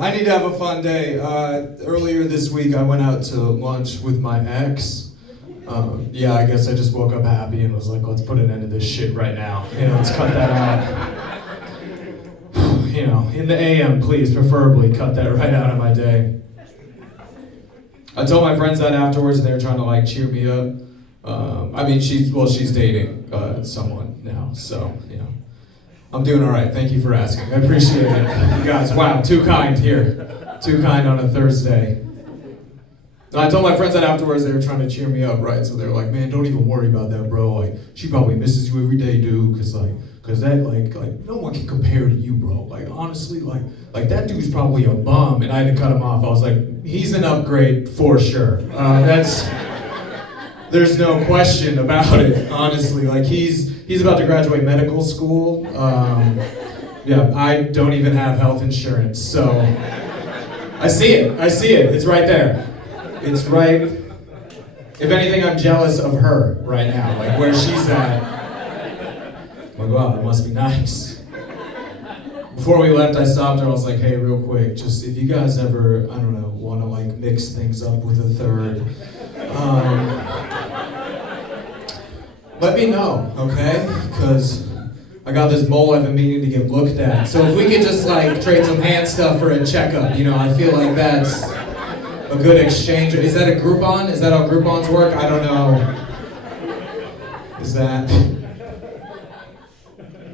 I need to have a fun day. Earlier this week, I went out to lunch with my ex. Yeah, I guess I just woke up happy and was like, let's put an end to this shit right now. Let's cut that out. In the AM, please, preferably cut that right out of my day. I told my friends that afterwards, and they were trying to cheer me up. She's dating someone now, so I'm doing all right. Thank you for asking. I appreciate it. You guys, wow, too kind here. Too kind on a Thursday. And I told my friends that afterwards, they were trying to cheer me up, right? So they were like, man, don't even worry about that, bro. She probably misses you every day, dude, because no one can compare to you, bro. Honestly, that dude's probably a bum. And I had to cut him off. I was like, he's an upgrade for sure. There's no question about it, honestly. He's about to graduate medical school. I don't even have health insurance, so I see it. It's right there. It's right. If anything, I'm jealous of her right now, where she's at. I'm like, wow, that must be nice. Before we left, I stopped her. I was like, hey, real quick, just if you guys ever, want to mix things up with a third, let me know, okay? Because I got this mole I've been meaning to get looked at. So if we could just trade some hand stuff for a checkup, I feel like that's a good exchange. Is that a Groupon? Is that how Groupons work? I don't know. Is that...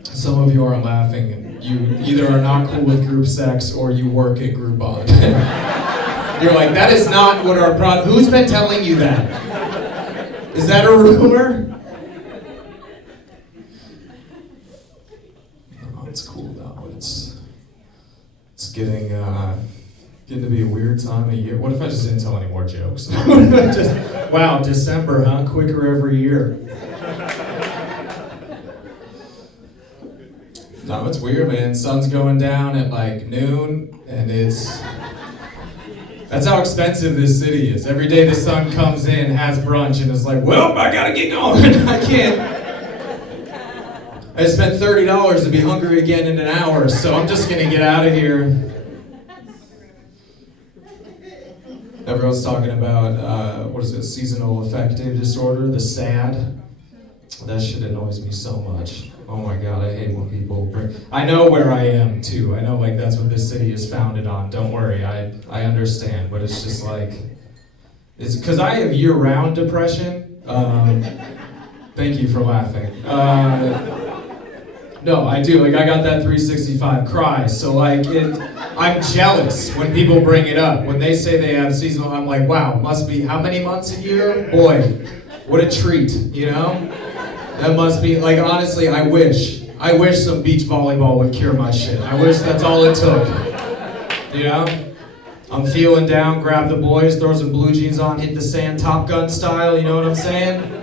Some of you are laughing, and you either are not cool with group sex or you work at Groupon. You're like, that is not what our product... Who's been telling you that? Is that a rumor? It's cool though. It's getting to be a weird time of year. What if I just didn't tell any more jokes? Wow, December, huh? Quicker every year. No, it's weird, man. Sun's going down at noon, and that's how expensive this city is. Every day the sun comes in, has brunch, and is like, well, I gotta get going. I can't. I spent $30 to be hungry again in an hour, so I'm just gonna get out of here. Everyone's talking about, seasonal affective disorder, the SAD. That shit annoys me so much. Oh my God, I hate when people bring... I know where I am, too. I know, that's what this city is founded on. Don't worry, I understand, but it's just it's because I have year-round depression. Thank you for laughing. No, I do. I got that 365 cry. So, I'm jealous when people bring it up. When they say they have seasonal, I'm like, wow, must be how many months a year? Boy, what a treat, That must be, honestly, I wish some beach volleyball would cure my shit. I wish that's all it took. I'm feeling down, grab the boys, throw some blue jeans on, hit the sand Top Gun style, you know what I'm saying?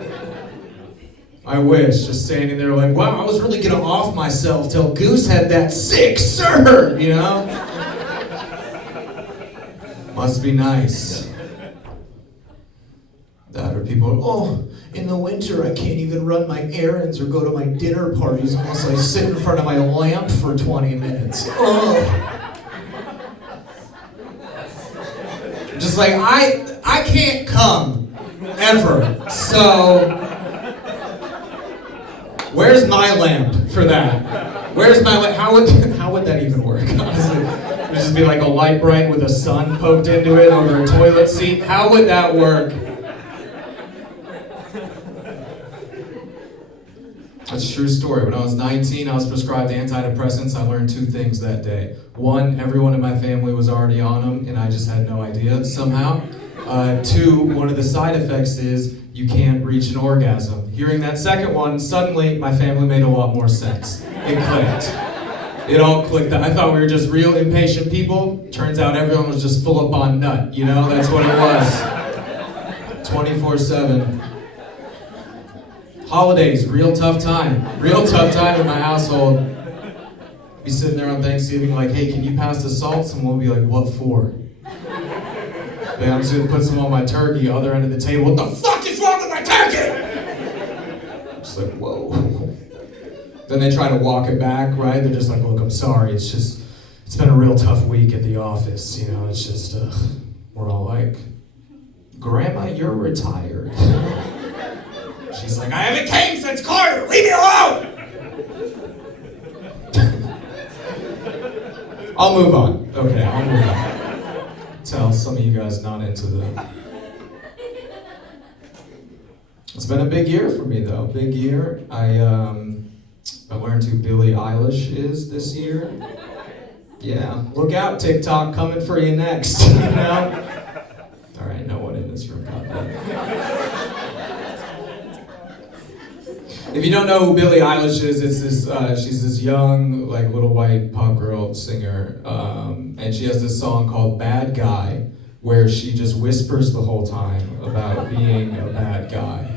I wish, just standing there wow, I was really gonna off myself till Goose had that sick serve, Must be nice. That or people, in the winter I can't even run my errands or go to my dinner parties unless I sit in front of my lamp for 20 minutes. Just I can't come, ever, so... Where's my lamp for that? Where's my lamp? How would that even work, honestly? It would just be a light bright with a sun poked into it over a toilet seat? How would that work? That's a true story. When I was 19, I was prescribed antidepressants. I learned two things that day. One, everyone in my family was already on them, and I just had no idea somehow. Two, one of the side effects is you can't reach an orgasm. Hearing that second one, suddenly my family made a lot more sense. It clicked. It all clicked. I thought we were just real impatient people. Turns out everyone was just full up on nut, That's what it was. 24/7. Holidays, real tough time. Real tough time in my household. Be sitting there on Thanksgiving hey, can you pass the salt? Someone will be like, what for? Man, I'm just gonna put some on my turkey, other end of the table. What the fuck is wrong with my turkey? Just whoa. Then they try to walk it back, right? They're just look, I'm sorry, it's It's been a real tough week at the office, you know, it's just, we're all like, Grandma, you're retired. She's like, I haven't came since Carter, leave me alone! I'll move on. Okay, I'll move on. Tell some of you guys not into that. It's been a big year for me though, big year. I learned who Billie Eilish is this year. Yeah, look out TikTok, coming for you next, you know? All right, no one in this room got that. If you don't know who Billie Eilish is, it's this, she's this young, like, little white pop girl singer, and she has this song called Bad Guy, where she just whispers the whole time about being a bad guy.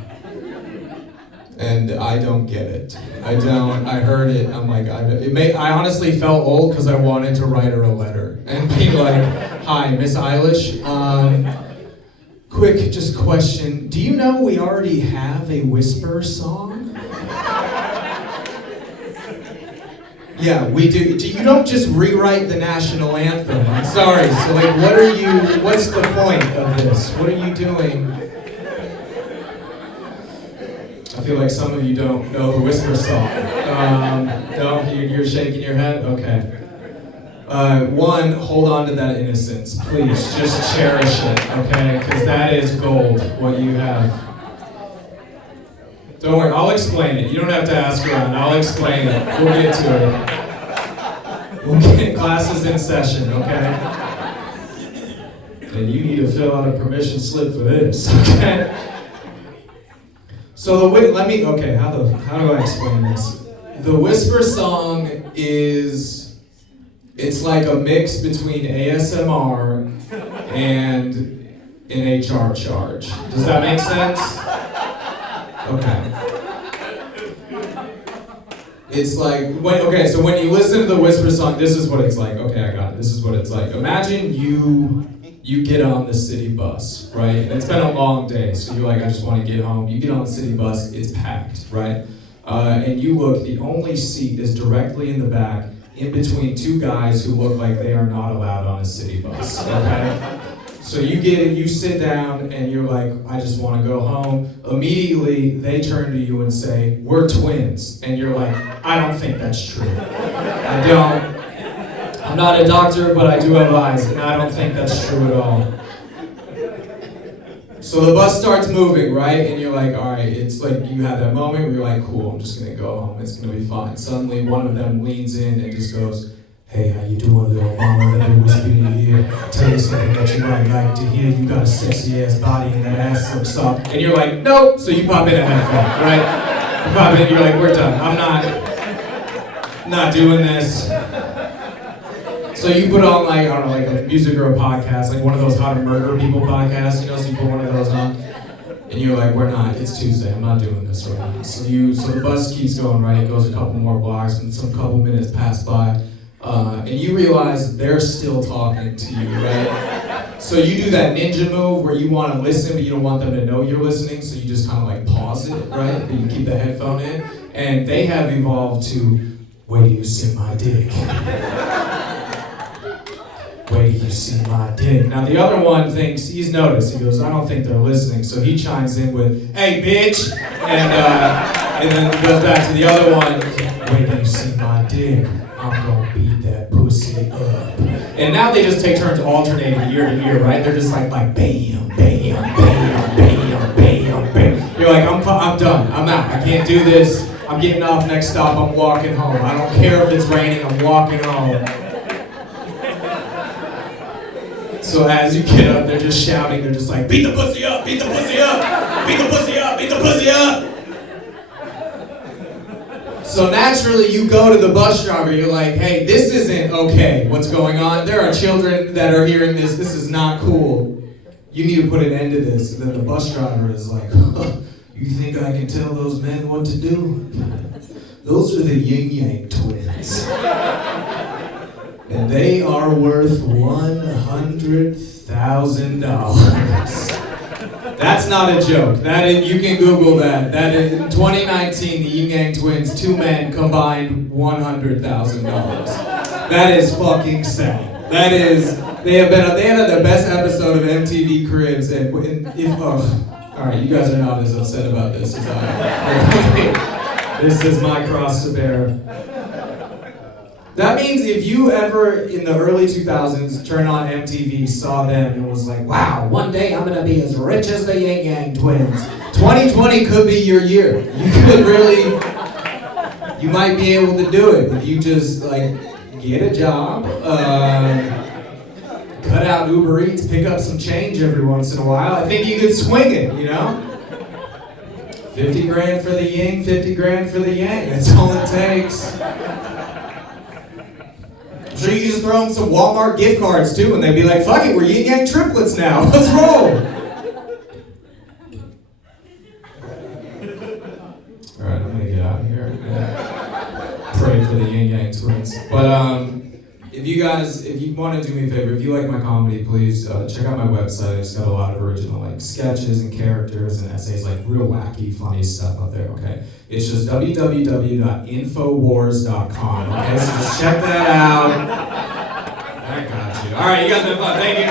And I don't get it. I heard it, I'm like, I honestly felt old because I wanted to write her a letter and be like, hi, Miss Eilish, quick just question, do you know we already have a whisper song? Yeah, we do. You don't just rewrite the national anthem. I'm sorry. So, like, what's the point of this? What are you doing? I feel like some of you don't know the Whisper song. No, you're shaking your head? Okay. One, hold on to that innocence. Please, just cherish it, okay? Because that is gold, what you have. Don't worry, I'll explain it. You don't have to ask around. I'll explain it. We'll get to it. We'll get classes in session, okay? And you need to fill out a permission slip for this, okay? So how do I explain this? The Whisper song it's like a mix between ASMR and an HR charge. Does that make sense? Okay. It's like, so when you listen to the Whisper song, this is what it's like. Okay, I got it. This is what it's like. Imagine you get on the city bus, right? And it's been a long day, so you're like, I just want to get home. You get on the city bus, it's packed, right? And you look, the only seat is directly in the back, in between two guys who look like they are not allowed on a city bus, okay? So you sit down and you're like, I just want to go home. Immediately, they turn to you and say, we're twins. And you're like, I don't think that's true. I'm not a doctor, but I do have eyes, and I don't think that's true at all. So the bus starts moving, right? And you're like, all right, it's like you have that moment where you're like, cool, I'm just gonna go home, it's gonna be fine. Suddenly one of them leans in and just goes, hey, how you doing, little mama? Let me whisper in your ear. Tell you something that you might like to hear. You got a sexy ass body and that ass looks soft. And you're like, nope. So you pop in a headphone, right? You pop in, you're like, we're done. I'm not doing this. So you put on like, I don't know, like a music or a podcast, like one of those How to Murder People podcasts, you know, so you put one of those on. And you're like, we're not, it's Tuesday, I'm not doing this right now. So the bus keeps going, right? It goes a couple more blocks and some couple minutes pass by. And you realize they're still talking to you, right? So you do that ninja move where you want to listen, but you don't want them to know you're listening, so you just kind of like pause it, right? But you keep the headphone in. And they have evolved to, where do you see my dick? Where do you see my dick? Now the other one thinks, he's noticed, he goes, I don't think they're listening. So he chimes in with, hey bitch! And then he goes back to the other one, where do you see my dick? I'm gonna beat that pussy up. And now they just take turns alternating year to year, right? They're just like bam, bam, bam, bam, bam, bam. You're like, I'm done, I'm out, I can't do this. I'm getting off, next stop, I'm walking home. I don't care if it's raining, I'm walking home. So as you get up, they're just shouting, they're just like, beat the pussy up, beat the pussy up, beat the pussy up, beat the pussy up. So naturally, you go to the bus driver, you're like, hey, this isn't okay, what's going on? There are children that are hearing this is not cool. You need to put an end to this. And then the bus driver is like, you think I can tell those men what to do? Those are the Yin Yang twins. And they are worth $100,000. That's not a joke. You can Google that. That is, in 2019, the Yin Yang twins, two men combined $100,000. That is fucking sad. That is, they had the best episode of MTV Cribs, and all right, you guys are not as upset about this as I am. This is my cross to bear. That means if you ever, in the early 2000s, turned on MTV, saw them, and was like, wow, one day I'm gonna be as rich as the Yang Yang Twins. 2020 could be your year. You could really, you might be able to do it if you just, like, get a job, cut out Uber Eats, pick up some change every once in a while. I think you could swing it, you know? 50 grand for the yin, 50 grand for the yang. That's all it takes. I'm sure you can just throw them some Walmart gift cards too, and they'd be like, fuck it, we're yin yang triplets now. Let's roll. All right, I'm gonna get out of here. Pray for the yin yang twins. But if you want to do me a favor, if you like my comedy, please check out my website. It's got a lot of original like sketches and characters and essays, like real wacky, funny stuff up there. Okay, it's just www.infowars.com. Okay, so just check that out. I got you. All right, you guys have fun. Thank you.